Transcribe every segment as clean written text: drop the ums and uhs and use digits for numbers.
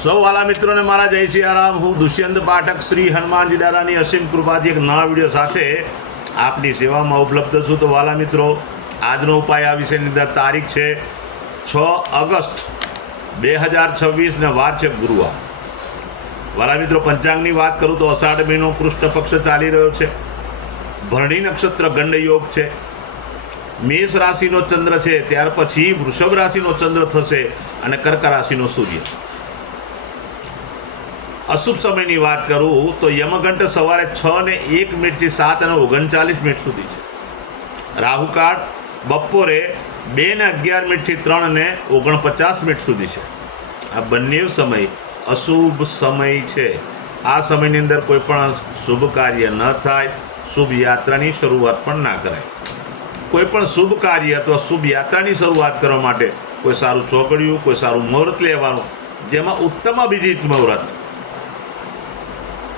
સૌ વાલા મિત્રોને મારા જય સિયારામ। હું દુષ્યંત પાઠક શ્રી હનુમાનજી દાદાની અસીમ કૃપાથી એક નવા વિડીયો સાથે આપની સેવામાં ઉપલબ્ધ છું। તો વાલા મિત્રો, આજનો ઉપાય આ વિષયની અંદર તારીખ છે 6 ઓગસ્ટ 2026 ને વાર છે ગુરુવાર। વાલા મિત્રો, પંચાંગની વાત કરું તો અષાઢ મહિનો કૃષ્ણ પક્ષ ચાલી રહ્યો છે। ભરણી નક્ષત્ર ગંડ યોગ છે। મેષ રાશિનો ચંદ્ર છે, ત્યાર પછી વૃષભ રાશિનો ચંદ્ર થશે અને કર્ક રાશિનો સૂર્ય। અશુભ સમયની વાત કરું તો યમઘંટ સવારે 6:01 થી 7:39 સુધી છે। રાહુકાળ બપોરે 2:11 થી 3:49 સુધી છે। આ બંને સમય અશુભ સમય છે। આ સમયની અંદર કોઈ પણ શુભ કાર્ય ન થાય, શુભ યાત્રાની શરૂઆત પણ ના કરાય। કોઈ પણ શુભ કાર્ય અથવા શુભ યાત્રાની શરૂઆત કરવા માટે કોઈ સારું ચોકડિયું, કોઈ સારું મુહૂર્ત લેવાનું, જેમાં ઉત્તમ અભિજીત મુહૂર્ત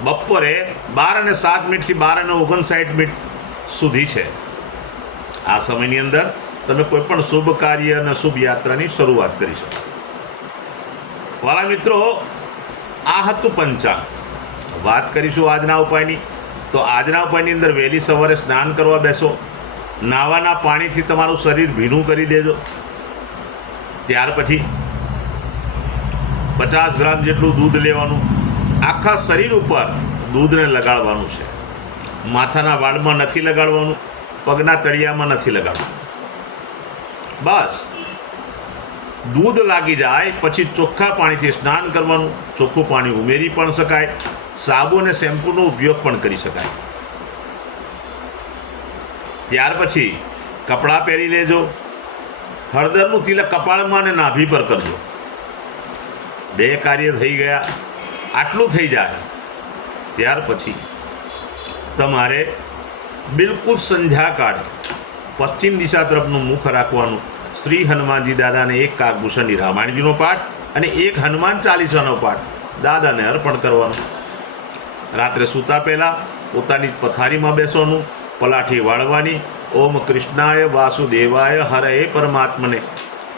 બપોરે 12:07 થી 12:59 સુધી છે। આ સમયની અંદર તમે કોઈ પણ શુભ કાર્ય અને શુભ યાત્રાની શરૂઆત કરી શકો। વાલા મિત્રો, આ હતું પંચાંગ। વાત કરીશું આજના ઉપાયની। તો આજના ઉપાયની અંદર વહેલી સવારે સ્નાન કરવા બેસો। નાવાના પાણીથી તમારું શરીર ભીનું કરી દેજો। ત્યાર પછી 50 ગ્રામ જેટલું દૂધ લેવાનું। આખા શરીર ઉપર દૂધને લગાડવાનું છે। માથાના વાળમાં નથી લગાડવાનું, પગના તળિયામાં નથી લગાડવાનું। બસ દૂધ લાગી જાય પછી ચોખ્ખા પાણીથી સ્નાન કરવાનું। ચોખ્ખું પાણી ઉમેરી પણ શકાય, સાબુ અને શેમ્પૂનો ઉપયોગ પણ કરી શકાય। ત્યાર પછી કપડાં પહેરી લેજો। હળદરનું તિલક કપાળમાં અને નાભી પર કરજો। 2 કાર્ય થઈ ગયા। આટલું થઈ જાય ત્યાર પછી તમારે બિલકુલ સંધ્યાકાળે પશ્ચિમ દિશા તરફનું મુખ રાખવાનું। શ્રી હનુમાનજી દાદાને એક કાગભૂષણની રામાયણજીનો પાઠ અને એક હનુમાન ચાલીસાનો પાઠ દાદાને અર્પણ કરવાનો। રાત્રે સૂતા પહેલાં પોતાની પથારીમાં બેસવાનું, પલાઠી વાળવાની। ઓમ કૃષ્ણાય વાસુદેવાય હરએ પરમાત્મને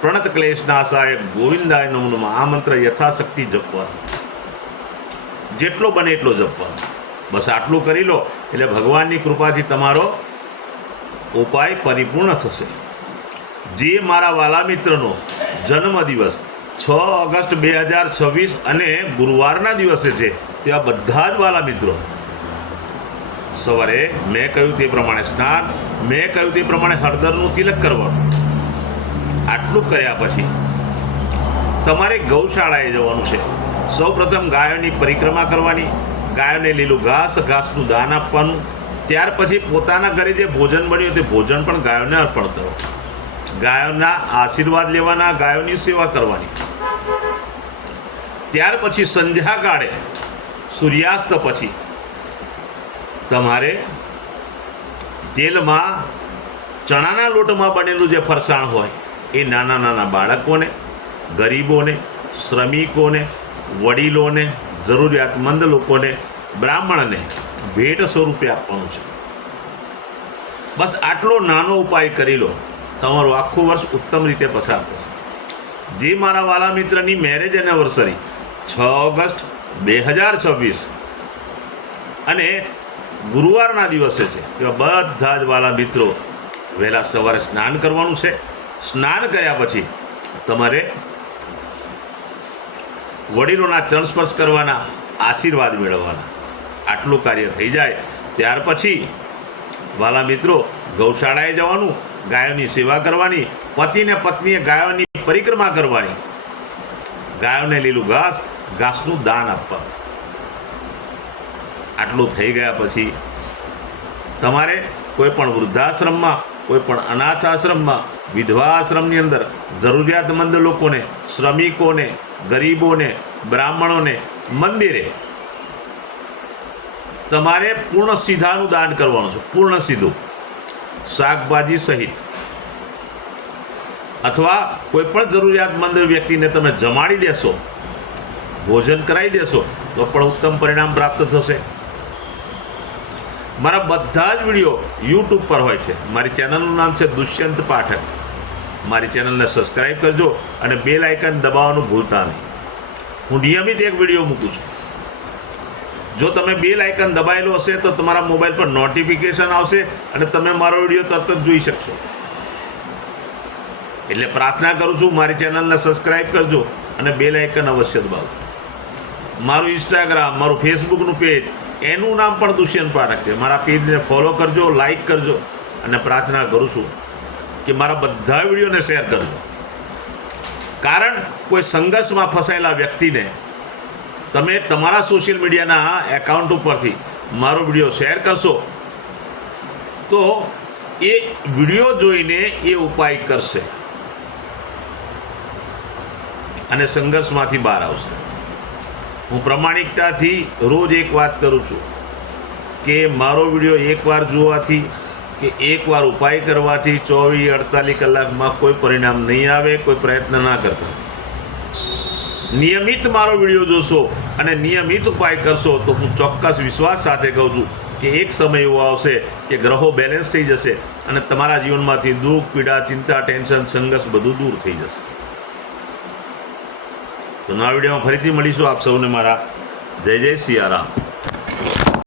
પ્રણત ક્લેશનાશાય ગોવિંદાય નમો નમઃ આ મંત્ર યથાશક્તિ જપવાનો। જેટલો બને એટલો જપવાનો। બસ આટલું કરી લો એટલે ભગવાનની કૃપાથી તમારો ઉપાય પરિપૂર્ણ થશે। જે મારા વાલા મિત્રનો જન્મદિવસ 6 ઓગસ્ટ 2026 અને ગુરુવારના દિવસે છે, તેવા બધા જ વાલા મિત્રો સવારે મેં કહ્યું તે પ્રમાણે સ્નાન, મેં કહ્યું તે પ્રમાણે હળદરનું તિલક કરવાનું। આટલું કર્યા પછી તમારે ગૌશાળાએ જવાનું છે। સૌપ્રથમ ગાયોની પરિક્રમા કરવાની, ગાયોને લીલું ઘાસનું દાન આપવાનું। ત્યાર પછી પોતાના ઘરે જે ભોજન બન્યું તે ભોજન પણ ગાયોને અર્પણ કરો। ગાયોના આશીર્વાદ લેવાના, ગાયોની સેવા કરવાની। ત્યાર પછી સંધ્યાકાળે સૂર્યાસ્ત પછી તમારે તેલમાં ચણાના લોટમાં બનેલું જે ફરસાણ હોય એ નાના નાના બાળકોને, ગરીબોને, શ્રમિકોને, વડીલોને, જરૂરિયાતમંદ લોકોને, બ્રાહ્મણને ભેટ સ્વરૂપે આપવાનું છે। બસ આટલો નાનો ઉપાય કરી લો, તમારું આખું વર્ષ ઉત્તમ રીતે પસાર થશે। જે મારા વાલા મિત્રની મેરેજ એનિવર્સરી 6 ઓગસ્ટ 2026 અને ગુરુવારના દિવસે છે, તેવા બધા જ વાલા મિત્રો વહેલા સવારે સ્નાન કરવાનું છે। સ્નાન કર્યા પછી તમારે વડીલોના ચરણ સ્પર્શ કરવાના, આશીર્વાદ મેળવવાના। આટલું કાર્ય થઈ જાય ત્યાર પછી વાલા મિત્રો ગૌશાળાએ જવાનું, ગાયોની સેવા કરવાની, પતિને પત્નીએ ગાયોની પરિક્રમા કરવાની, ગાયોને લીલું ઘાસનું દાન આપવાનું। આટલું થઈ ગયા પછી તમારે કોઈ પણ વૃદ્ધાશ્રમમાં, કોઈ પણ અનાથ આશ્રમમાં, વિધવા આશ્રમની અંદર જરૂરિયાતમંદ લોકોને, શ્રમિકોને, ગરીબોને, બ્રાહ્મણોને, મંદિરે તમારે પૂર્ણ સીધાનું દાન કરવાનું છે। પૂર્ણ સીધું શાકભાજી સહિત, અથવા કોઈ પણ જરૂરિયાતમંદ વ્યક્તિને તમે જમાડી દેશો, ભોજન કરાવી દેશો તો પણ ઉત્તમ પરિણામ પ્રાપ્ત થશે। મારા બધા જ વિડીયો યુટ્યુબ પર હોય છે। મારી ચેનલનું નામ છે દુષ્યંત પાઠક। મારી ચેનલને સબસ્ક્રાઈબ કરજો અને બેલ આઇકન દબાવવાનું ભૂલતા નહીં। હું નિયમિત એક વિડીયો મૂકું છું. જો તમે બેલ આઇકન દબાયેલું હશે તો તમારા મોબાઈલ પર નોટિફિકેશન આવશે અને તમે મારો વિડીયો તરત જ જોઈ શકશો. એટલે પ્રાર્થના કરું છું, મારી ચેનલને સબસ્ક્રાઈબ કરજો અને બેલ આઇકન અવશ્ય દબાવો. મારું ઇન્સ્ટાગ્રામ, મારું ફેસબુકનું પેજ, એનું નામ પણ દુષ્યંત પાઠક છે. મારા પેજને ફોલો કરજો, લાઈક કરજો અને પ્રાર્થના કરું છું કે મારા બધા વિડીયોને શેર કરજો. કારણ કોઈ સંઘર્ષમાં ફસાયેલા વ્યક્તિને તમે તમારા સોશિયલ મીડિયાના એકાઉન્ટ ઉપરથી મારો વિડીયો શેર કરશો તો એ વિડીયો જોઈને એ ઉપાય કરશે અને સંઘર્ષમાંથી બહાર આવશે. હું પ્રમાણિકતાથી રોજ એક વાત કરું છું કે મારો વિડીયો એકવાર જોવાથી કે એકવાર ઉપાય કરવાથી 24-48 કલાકમાં કોઈ પરિણામ નહીં આવે. કોઈ પ્રયત્ન ના કરતા. નિયમિત મારો વિડીયો જોશો અને નિયમિત ઉપાય કરશો તો હું ચોક્કસ વિશ્વાસ સાથે કહું છું કે એક સમય એવો આવશે કે ગ્રહો બેલેન્સ થઈ જશે અને તમારા જીવનમાંથી દુઃખ, પીડા, ચિંતા, ટેન્શન, સંઘર્ષ બધું દૂર થઈ જશે. તો નવા વિડીયોમાં ફરીથી મળીશું. આપ સૌને મારા જય જય સિયારામ.